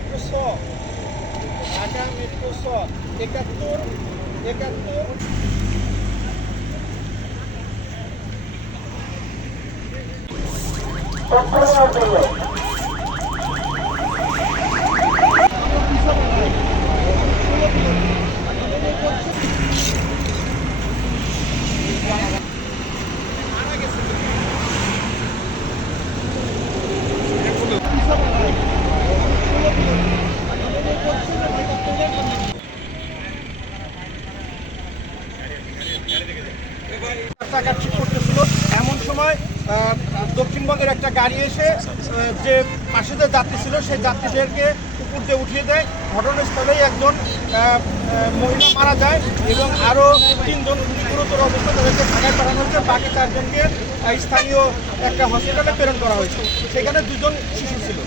Metro ছ, Dhaka metro ছ 71 রাস্তাঘাট ঠিক করতেছিল এমন সময় দক্ষিণবঙ্গের একটা গাড়ি এসে যে পাশে যে যাত্রী ছিল সেই যাত্রীদেরকে উপর দিয়ে উঠিয়ে দেয়। ঘটনাস্থলেই একজন মহিলা মারা যায় এবং আরও 3 জন গুরুতর অবস্থা তাদেরকে ঢাকায় পাঠানো হয়েছে। বাকি 4 জনকে স্থানীয় একটা হসপিটালে প্রেরণ করা হয়েছে। সেখানে 2 জন শিশু ছিল।